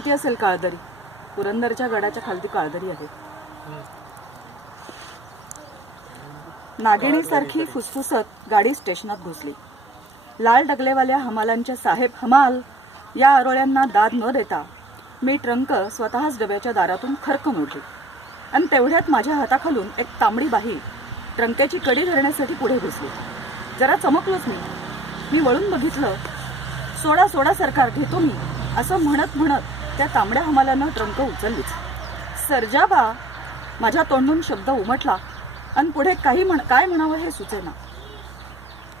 माहिती असेल काळदरी, पुरंदरच्या गडाच्या खालती काळदरी आहे. नागिणीसारखी फुसफुसत गाडी स्टेशनात घुसली. लाल डगलेवाल्या हमालांच्या साहेब हमाल या आरोळ्यांना दाद न देता मी ट्रंक स्वतःच डब्याच्या दारातून खरकन ओढली आणि तेवढ्यात माझ्या हाताखालून एक तांबडी बाही ट्रंकेची कडी धरण्यासाठी पुढे घुसली. जरा चमकलोच मी वळून बघितलं. सोडा सोडा सरकार, घेतो मी, असं म्हणत म्हणत त्या तांबड्या हमालानं ट्रंक उचललीच. सर्जाबा माझ्या तोंडून शब्द उमटला आणि पुढे काय म्हणावं हे सुचेना.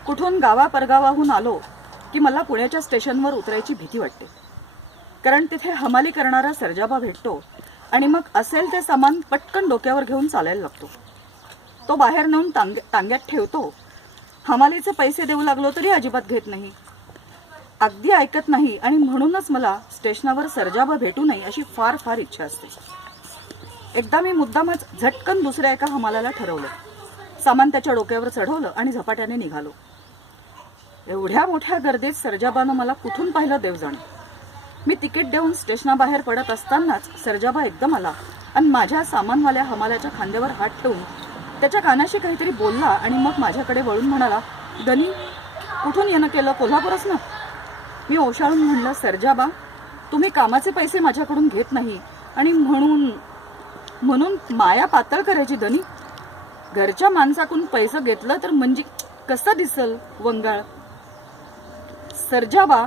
कुठून गावा परगावाहून आलो की मला पुण्याच्या स्टेशनवर उतरायची भीती वाटते, कारण तिथे हमाली करणारा सर्जाबा भेटतो आणि मग असेल ते सामान पटकन डोक्यावर घेऊन चालायला लागतो. तो बाहेर नेऊन टांग्यात ठेवतो. हमालीचे पैसे देऊ लागलो तरी अजिबात घेत नाही, अगदी ऐकत नाही. आणि म्हणूनच मला स्टेशनावर सर्जाबा भेटू नये अशी फार फार इच्छा असते. एकदा मी मुद्दामच झटकन दुसऱ्या एका हमालाला ठरवलं, सामान त्याच्या डोक्यावर चढवलं आणि झपाट्याने निघालो. एवढ्या मोठ्या गर्दीत सर्जाबानं मला कुठून पाहिलं देव जाणे. मी तिकीट देऊन स्टेशनाबाहेर पडत असतानाच सर्जाबा एकदम आला आणि माझ्या सामानवाल्या हमालाच्या खांद्यावर हात ठेवून त्याच्या कानाशी काहीतरी बोलला आणि मग माझ्याकडे वळून म्हणाला, गणी, कुठून येणं केलं? कोल्हापूरच ना? मी ओशाळून म्हणलं, सर्जाबा, तुम्ही कामाचे पैसे माझ्याकडून घेत नाही आणि म्हणून माया पातळ करायची दनी. घरच्या माणसाकडून पैसे घेतलं तर म्हणजे कसं दिसल वंगाळ. सर्जाबा,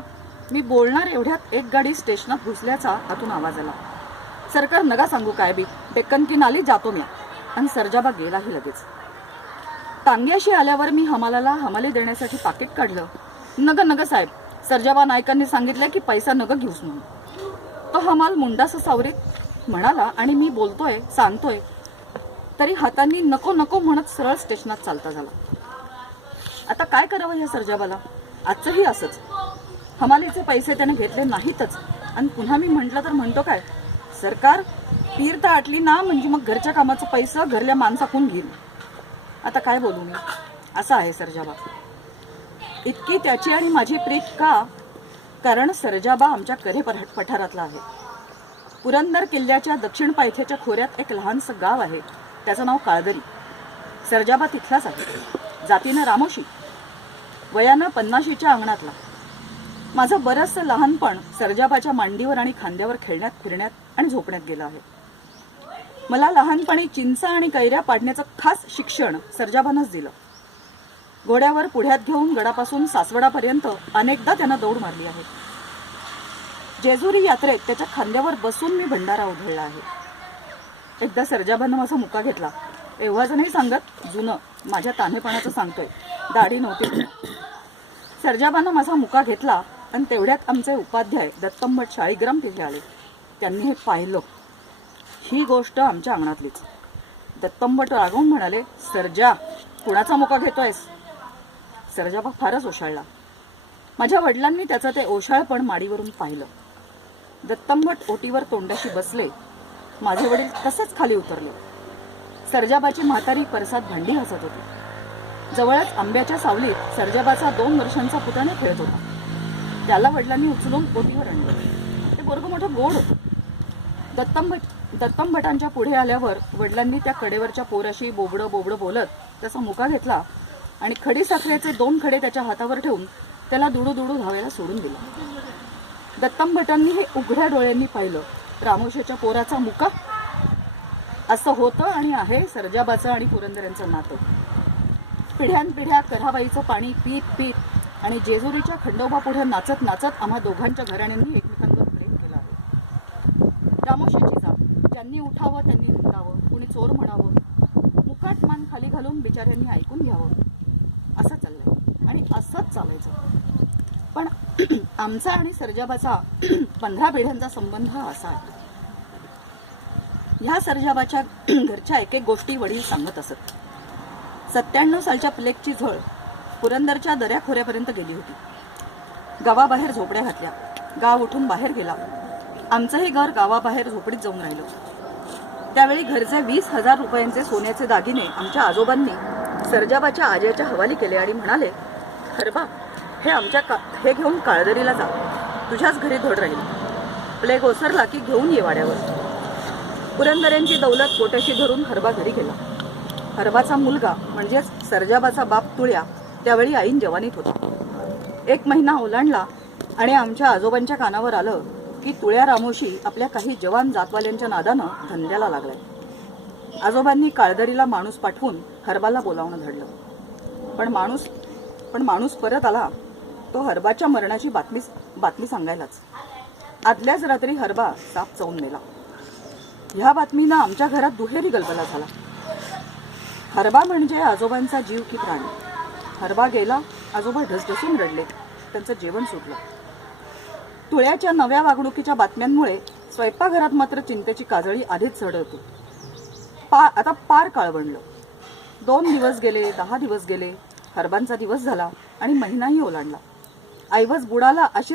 मी बोलणार एवढ्यात एक गाडी स्टेशनात घुसल्याचा आतून आवाज आला. सरकार, नगा सांगू काय बी, डेक्कन की नाली जातो म्या. आणि सर्जाबा गेलाही लगेच. टांग्याशी आल्यावर मी हमालाला हमाली देण्यासाठी पाकिट काढलं. नग साहेब, सर्जाबा नायकांनी सांगितलं की पैसा नग घेऊस म्हणून. तो हमाल मुंडास सावरीत म्हणाला आणि मी बोलतोय सांगतोय तरी हातांनी नको नको म्हणत सरळ स्टेशनात चालता झाला. आता काय करावं ह्या सर्जाबाला? आजचंही असंच. हमालीचे पैसे त्याने घेतले नाहीतच आणि पुन्हा मी म्हटलं तर म्हणतो काय, सरकार, पीर तर आटली ना म्हणजे मग घरच्या कामाचं पैसा घरल्या माणसाकून घेईल. आता काय बोलू मी? असा आहे सर्जाबा. इतकी त्याची आणि माझी प्रीत का? कारण सर्जाबा आमच्या कऱ्हे पठारातला आहे. पुरंदर किल्ल्याच्या दक्षिण पायथ्याच्या खोऱ्यात एक लहानसं गाव आहे, त्याचं नाव काळदरी. सर्जाबा तिथलाच आहे. जातीनं रामोशी, वयानं 50च्या अंगणातला. माझं बरंचसं लहानपण सर्जाबाच्या मांडीवर आणि खांद्यावर खेळण्यात फिरण्यात आणि झोपण्यात गेलं आहे. मला लहानपणी चिंचा आणि कैऱ्या पाडण्याचं खास शिक्षण सर्जाबानंच दिलं. घोड्यावर पुढ्यात घेऊन गडापासून सासवडापर्यंत अनेकदा त्यानं दौड मारली आहे. जेजुरी यात्रेत त्याच्या खांद्यावर बसून मी भंडारा उधळला आहे. एकदा सर्जाबानं माझा मुका घेतला. एव्हाचं नाही सांगत, जुनं माझ्या तान्हेपणाचं सांगतोय, दाढी नव्हती. सर्जाबानं माझा मुका घेतला आणि तेवढ्यात आमचे उपाध्याय दत्तंभट शाळीग्राम तिथे आले. त्यांनी हे पाहिलं. ही गोष्ट आमच्या अंगणातलीच. दत्तंभट रागवून म्हणाले, सर्जा, कुणाचा मुका घेतोयस? सर्जाबा फारच ओशाळला. माझ्या वडिलांनी त्याचं ते ओशाळपण माडीवरून पाहिलं. दत्तंभट ओटीवर तोंडाशी बसले. माझे वडील तसंच खाली उतरले. सर्जाबाची म्हातारी परसात भांडी हसत होती. जवळच आंब्याच्या सावलीत सर्जाबाचा 2 वर्षांचा पुतण्या खेळत होता. त्याला वडिलांनी उचलून ओटीवर आणलं. ते पोरगं मोठं गोड होतं. दत्तंभटांच्या पुढे आल्यावर वडिलांनी त्या कडेवरच्या पोराशी बोबडं बोलत त्याचा मुका घेतला आणि खडी साखरेचे 2 खडे त्याच्या हातावर ठेवून त्याला दुडू धावायला सोडून दिलं. दत्तंभटांनी हे उघड्या डोळ्यांनी पाहिलं. रामोशाच्या पोराचा मुका? असं होतं आणि आहे सर्जाबाचं आणि पुरंदरांचं नातं. पिढ्यानपिढ्या कऱ्हाबाईचं पाणी पीत आणि जेजुरीच्या खंडोबा पुढे नाचत आम्हा दोघांच्या घराण्यांनी एकमेकांवर प्रेम केलं आहे. रामोशाची जात, ज्यांनी उठावं त्यांनी निंदावं, कुणी चोर म्हणावं, मुकाट मान खाली घालून बिचाऱ्यांनी ऐकून घ्यावं, असं चाललंय आणि असंच चालायचं. पण आमचा आणि सर्जाबाचा 15 पिढ्यांचा संबंध असा आहे. ह्या सर्जाबाच्या घरच्या एक गोष्टी वडील सांगत असत. 97 सालच्या प्लेगची झळ पुरंदरच्या दऱ्याखोऱ्यापर्यंत गेली होती. गावाबाहेर झोपड्या घातल्या. गाव उठून बाहेर गेला. आमचंही घर गावाबाहेर झोपडीत जाऊन राहिलं. त्यावेळी घरचे 20,000 रुपयांचे सोन्याचे दागिने आमच्या आजोबांनी सर्जाबाच्या आज्याच्या हवाली केले आणि म्हणाले, हरबा, हे घेऊन काळदरीला जा, तुझ्याच घरी धड राहील. प्लेग ओसरला की घेऊन ये वाड्यावर. पुरंदऱ्यांची दौलत पोटाशी धरून हरबा घरी गेला. हरबाचा मुलगा म्हणजेच सर्जाबाचा बाप तुळ्या त्यावेळी ऐन जवानीत होता. 1 महिना ओलांडला आणि आमच्या आजोबांच्या कानावर आलं की तुळ्या रामोशी आपल्या काही जवान जातवाल्यांच्या नादानं धंद्याला लागलाय. आजोबांनी काळदरीला माणूस पाठवून हरबाला बोलावणं धरलं. पण माणूस परत आला तो हरबाच्या मरणाची बातमी सांगायलाच. आदल्याच रात्री हरबा साप चावून मेला. ह्या बातमीनं आमच्या घरात दुहेरी गलबला झाला. हरबा म्हणजे आजोबांचा जीव की प्राण. हरबा गेला, आजोबा ढसढसून रडले. त्यांचं जेवण सुटलं. तुळ्याच्या नव्या वागणुकीच्या बातम्यांमुळे स्वयंपाकघरात मात्र चिंतेची काजळी आधीच चढ होती. आता पार काळ बनलं. 2 दिवस गेले, 10 दिवस गेले, हरबांचा दिवस झाला आणि महिनाही ओलांडला. ऐवज बुडाला अशी